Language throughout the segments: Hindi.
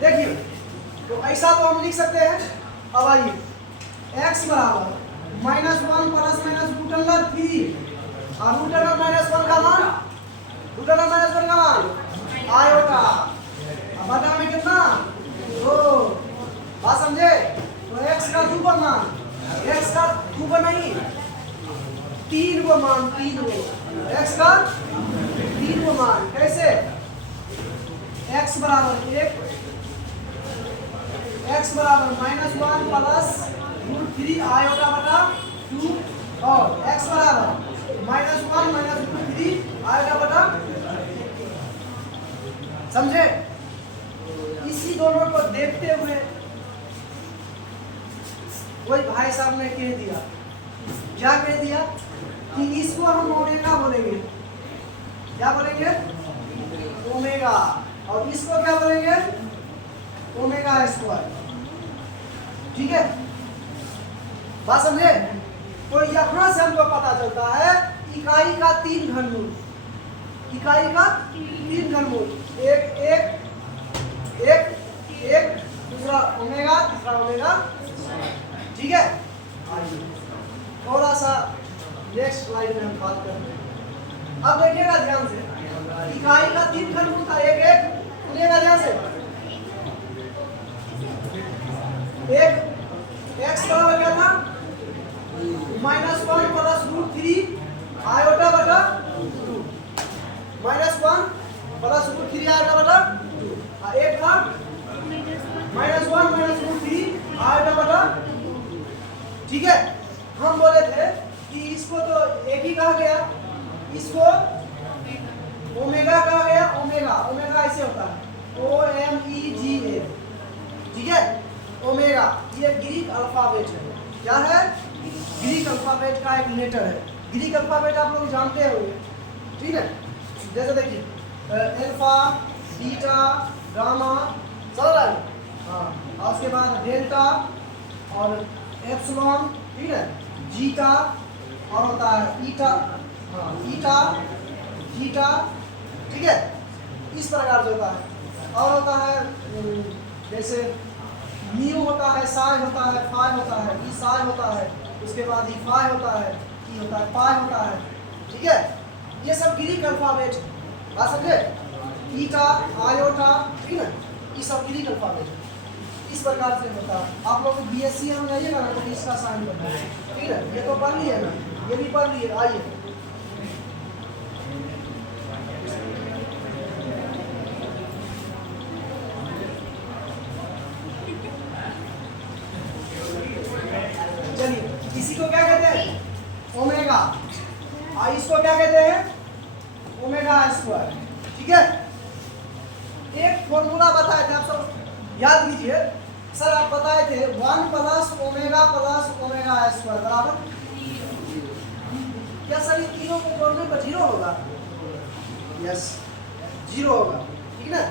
देखिए तो ऐसा तो हम लिख सकते हैं। अब आइए x बराबर -1 प्लस माइनस रूट अंडर 3 और रूट अंडर -1 का मान आयोटा। अब बटा में कितना 2, बात समझे? तो x का 2 का मान, x का 2 का नहीं 3 को मान, 3 को x का 3 को मान। कैसे? x बराबर 1 x बराबर -1 प्लस √3 आयोटा बटा 2 और x बराबर -1 माइनस √3 आयोटा बटा, समझे? इसी दोनों को देखते हुए वही भाई साहब ने कह दिया, क्या कह दिया कि इसको हम ओमेगा बोलेंगे। क्या बोलेंगे? ओमेगा। और इसको क्या बोलेंगे? Omega square. ठीक है, बात समझे? तो यहां से हमको पता चलता है इकाई का 3 घनमूल, इकाई का 3 घनमूल, एक दूसरा ओमेगा, तीसरा ओमेगा। ठीक है, थोड़ा सा नेक्स्ट स्लाइड में हम बात करते हैं। अब देखिएगा ध्यान से, इकाई का 3 घनमूल था, एक सुनिएगा ध्यान से। एक x बराबर क्या था? -1 प्लस √3 आयोटा बटा 2, -1 प्लस √3 आयोटा बटा 2, और एक था -1 माइनस √3 आयोटा बटा। ठीक है, हम बोले थे कि इसको तो एक ही कहा गया, इसको ओमेगा कहा गया। ओमेगा, ओमेगा ऐसे होता है OMEGA। ठीक है, ओमेगा ये ग्रीक अल्फाबेट है। क्या है? ग्रीक अल्फाबेट का एक लेटर है। ग्रीक अल्फाबेट आप लोग जानते होंगे। ठीक है, जैसे देखिए अल्फा, बीटा, गामा, चल रहा है। हाँ, और उसके बाद डेल्टा और एप्सिलॉन। ठीक है, जीटा और होता है ईटा, हाँ ईटा, जीटा। ठीक है, इस प्रकार से होता है। और होता है जैसे म्यू होता है, साई होता है, फाई होता है, ई साई होता है, उसके बाद ई फाई होता है, ई होता है, पाई होता है। ठीक है, ये सब ग्रीक अल्फाबेट है। बात समझे? ईटा, आयोटा, ठीक है, ये सब ग्रीक अल्फाबेट है। इस प्रकार से होता है। आप लोग BSc में जाइएगा ना तो इसका साइन बनता है। ठीक है, ये तो पढ़ लिए ना, ये भी पढ़ लिए। आइए चलिए, इसी को क्या कहते हैं? ओमेगा। और इसको क्या कहते हैं? Omega square. ठीक है, एक फॉर्मूला बताए थे, आप सब याद कीजिए। सर आप बताए थे 1 प्लस ओमेगा स्क्वायर बराबर, क्या सर ये तीनों को जोड़ने पर 0 होगा? यस, 0 होगा। ठीक है ना?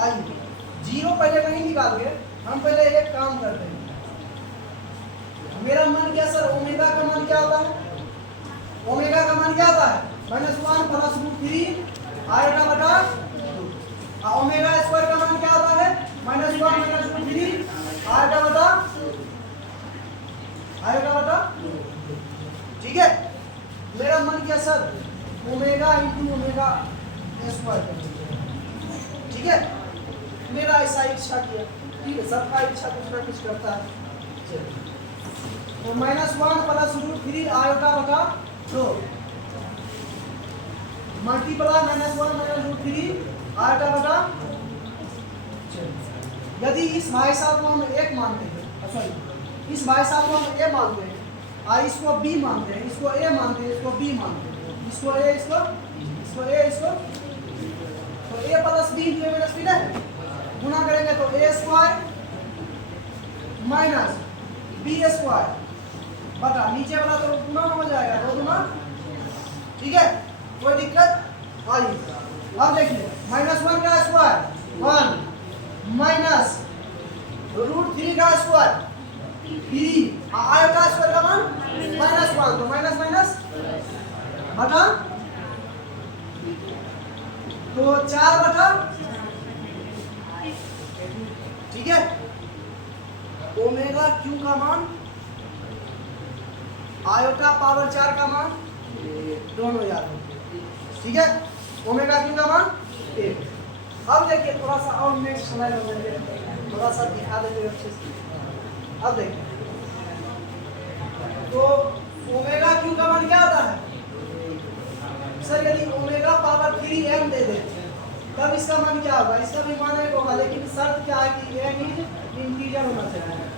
आइए 0 पहले नहीं निकाल के हम पहले एक काम करते हैं। मेरा मान क्या सर? ओमेगा का मान क्या होता है? ओमेगा का मान क्या होता है? -1 प्लस √3 आयोटा बटा 2। ओमेगा स्क्वायर का मान क्या होता है? -1 माइनस √3 आयोटा बटा। ठीक है, मेरा मन क्या sir? Omega into omega square. ठीक है, मेरा ऐसा इच्छा किया। ठीक है, सबका इच्छा कुछ ना कुछ करता है। चलिए, तो -1 प्लस √3 आयोटा बटा 2 मल्टीप्लाई -1 माइनस √3 आयोटा बटा। यदि इस भाई साहब को हम 1 मानते हैं, सॉरी इस भाई साहब को हम A मानते हैं और इसको B मानते हैं, इसको A मानते हैं, इसको B मानते हैं, इसको A, इसको A, इसको तो A plus B into A minus B है। गुना करेंगे तो A square minus B square बटा नीचे वाला तो गुना हो जाएगा, 2 गुना। ठीक है, कोई दिक्कत? आइए अब देखिए, -1 का स्क्वायर 1 माइनस √3 का स्क्वायर 3 आयोटा स्क्वायर का मान -1 तो माइनस माइनस बटा तो 4 बटा ठीक है। ओमेगा क्यू का मान, आयोटा पावर 4 का मान, दोनों याद रखिए, ठीक है। ओमेगा क्यू का मान 1। अब देखिए थोड़ा सा और नेक्स्ट स्लाइड हो जाएगा, थोड़ा सा दिखा देते अच्छे से। अब देखिए तो ओमेगा क्यू का मान क्या आता है सर, यदि ओमेगा पावर 3m दे दे तब इसका मान क्या होगा, इसका भी मान 1 होगा, लेकिन शर्त क्या है कि n इंटीजर होना चाहिए।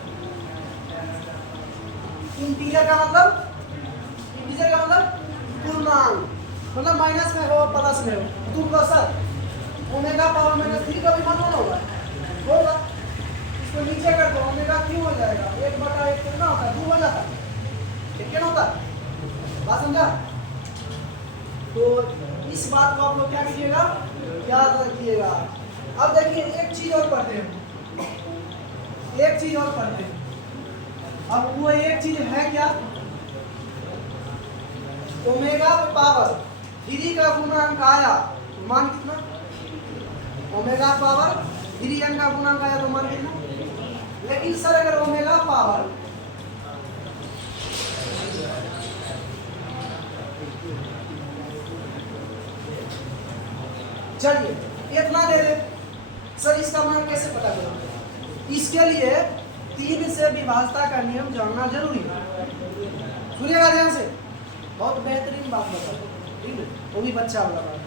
इंटीजर का मतलब पूर्णांक, मतलब माइनस में हो प्लस में हो, तुम को सर ओमेगा पावर -3 का भी मान होगा, इसको नीचे कर दो, ओमेगा क्यू हो जाएगा 1/1 कितना होता है 2 हो जाता है, ठीक है होता है, बात समझा। तो इस बात को आप लोग क्या कीजिएगा, याद रखिएगा। अब देखिए एक चीज और पढ़ते हैं, एक चीज और पढ़ते हैं। अब वो एक चीज है क्या, ओमेगा पावर 3 का गुणांक आया तो मान कितना, ओमेगा पावर 3n का गुणांक आया तो मान कितना। लेकिन सर अगर ओमेगा पावर चलिए इतना दे दे सर, इसका मान कैसे पता करोगे, इसके लिए 3 से विभाजता का नियम जानना जरूरी है। सुनिएगा ध्यान से, बहुत बेहतरीन बात बता, ठीक है, वो भी बच्चा वाला बात।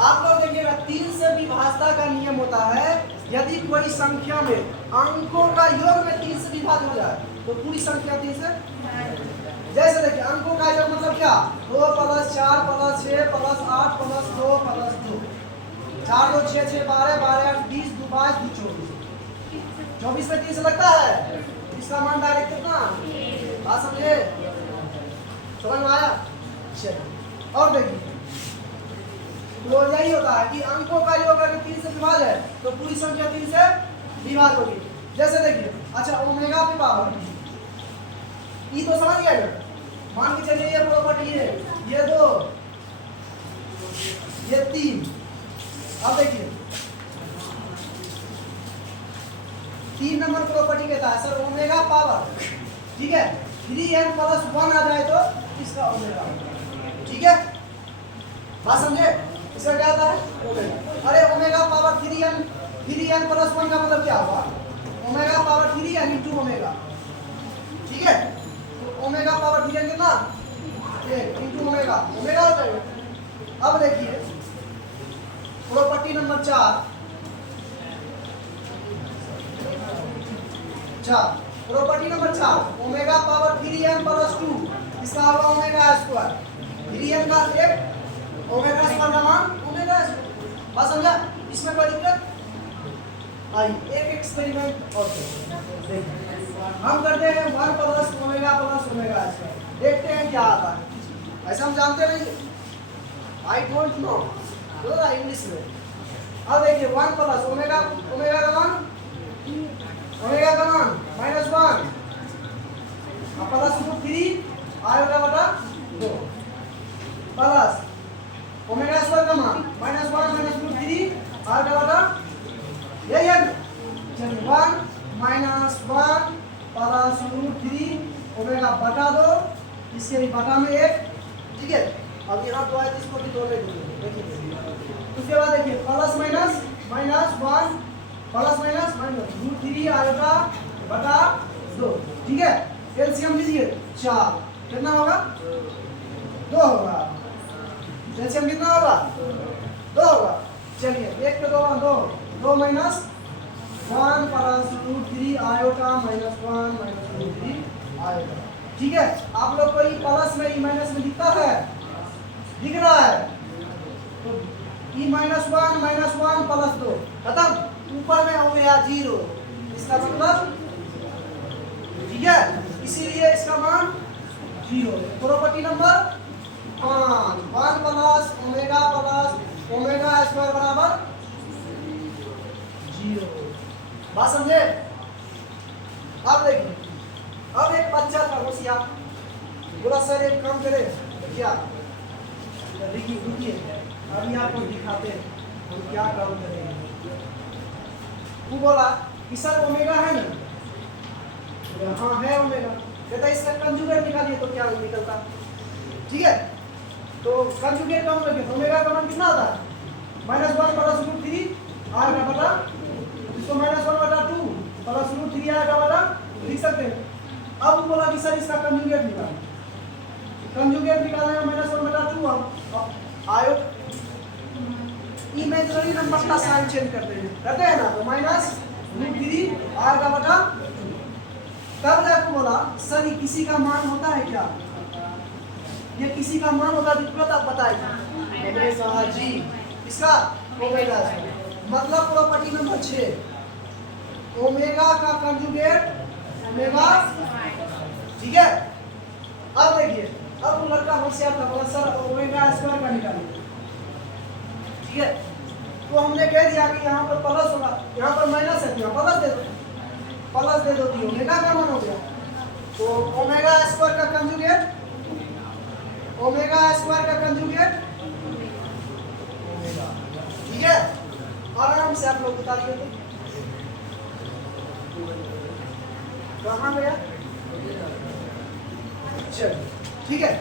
आप लोग देखिएगा 3 से विभाजता का नियम होता है, यदि कोई संख्या में अंकों का योग में 3 से विभाजित हो जाए तो पूरी संख्या 3 से, जैसे देखिए अंकों का योग मतलब क्या, 2 + 4 + 6 + 8 + 2 + 2, 4 2 6 6 12 12 8 20 2 5 2 24, 24 में 3 से लगता है, इसका मान डायरेक्ट कितना, बात समझे, समझ में आया। चलिए और देखिए तो यही होता है कि अंकों का योग अगर 3 से विभाज्य है तो पूरी संख्या 3 से विभाज्य होगी। जैसे देखिए अच्छा ओमेगा की पावर ई तो समझ गया ना, मान के चलिए ये प्रॉपर्टी है, ये 2 ये 3। अब देखिए 3 नंबर प्रॉपर्टी कहता है सर ओमेगा पावर, ठीक है, 3n + 1 आ जाए तो इसका ओमेगा, ठीक है, बात समझे। इसका क्या आता है ओमेगा, अरे ओमेगा पावर 3n + 1 का मतलब क्या हुआ, ओमेगा पावर 3n × ओमेगा, ठीक है, तो ओमेगा पावर 3n कितना 1 × ओमेगा, ओमेगा हो जाएगा। अब देखिए property number 4, property number 4 omega power 3n + 2, इसका होगा ओमेगा स्क्वायर, 3n का 1 ओमेगा स्क्वायर का मान ओमेगा स्क्वायर, बात समझा। इसमें कोई दिक्कत आई, एक एक्सपेरिमेंट और देखिए हम करते हैं 1 + ओमेगा + ओमेगा स्क्वायर, देखते हैं क्या आता है, ऐसा हम जानते नहीं, आई डोंट नो, बोला इंग्लिश में। अब देखिए 1 + ओमेगा, ओमेगा का मान -1 +3 आयोटा बटा 2 प्लस ओमेगा स्क्वायर का मान -1 -√3 आयोटा बटा, यही है 1 -1 +√3 ओमेगा बटा 2, इसके भी बटा में 1, ठीक है। अब यहाँ 2 है इसको भी 2 ले दूंगे, देखिए उसके बाद देखिए plus minus -1 plus minus -√3 iota बटा 2, ठीक है। एलसीएम लीजिए 4, कितना होगा 2 होगा, एलसीएम कितना होगा 2 होगा। चलिए 1 के 2 2 -1 +√3 आयोटा -1 -√3 आयोटा, ठीक है। आप लोग को ये प्लस में माइनस में दिखता है, दिख रहा है, तो ई -1 + 2 खत्म, ऊपर में हो गया 0, इसका मतलब, ठीक है, इसीलिए इसका मान 0। प्रॉपर्टी नंबर 5 1 + ओमेगा स्क्वायर बराबर 0, बात समझे। अब देखिए अब एक बच्चा था होशियार, बोला सर एक काम करे क्या, रुकिए अभी आपको दिखाते हैं हम क्या काम करेंगे। वो बोला कि सर ओमेगा है ना, हाँ है ओमेगा, कहता इसका कंजुगेट निकालिए तो क्या निकलता, ठीक है। तो कंजुगेट का मतलब ओमेगा का मान कितना आता है, -1 प्लस √3 r का बटा, इसको -1 बटा 2 प्लस √3 r का बटा लिख सकते हैं। अब वो बोला कि सर इसका कंजुगेट निकालिए, कंजुगेट निकालना है -1 बटा 2। अब आयो इमेजिनरी नंबर का साइन चेंज करते हैं, रहते हैं ना, तो -√3 r का बटा। तब जाकर बोला सर ये किसी का मान होता है क्या, ये किसी का मान होता है, तुरंत आप बताएगा। मैंने कहा जी इसका ओमेगा, मतलब प्रॉपर्टी नंबर 6 ओमेगा का कंजुगेट ओमेगा, ठीक है। अब देखिए, अब वो लड़का होशियार था, बोला सर ओमेगा स्क्वायर का निकालिए, ठीक है। तो हमने कह दिया कि यहाँ पर प्लस होगा, यहाँ पर माइनस है, यहाँ प्लस दे दो, प्लस दे दो, ओमेगा का मान हो गया। तो ओमेगा स्क्वायर का कंजुगेट, ओमेगा स्क्वायर का कंजुगेट ओमेगा, ठीक है। आराम से आप लोग उतारिए, तो कहाँ गया, चलो ठीक है।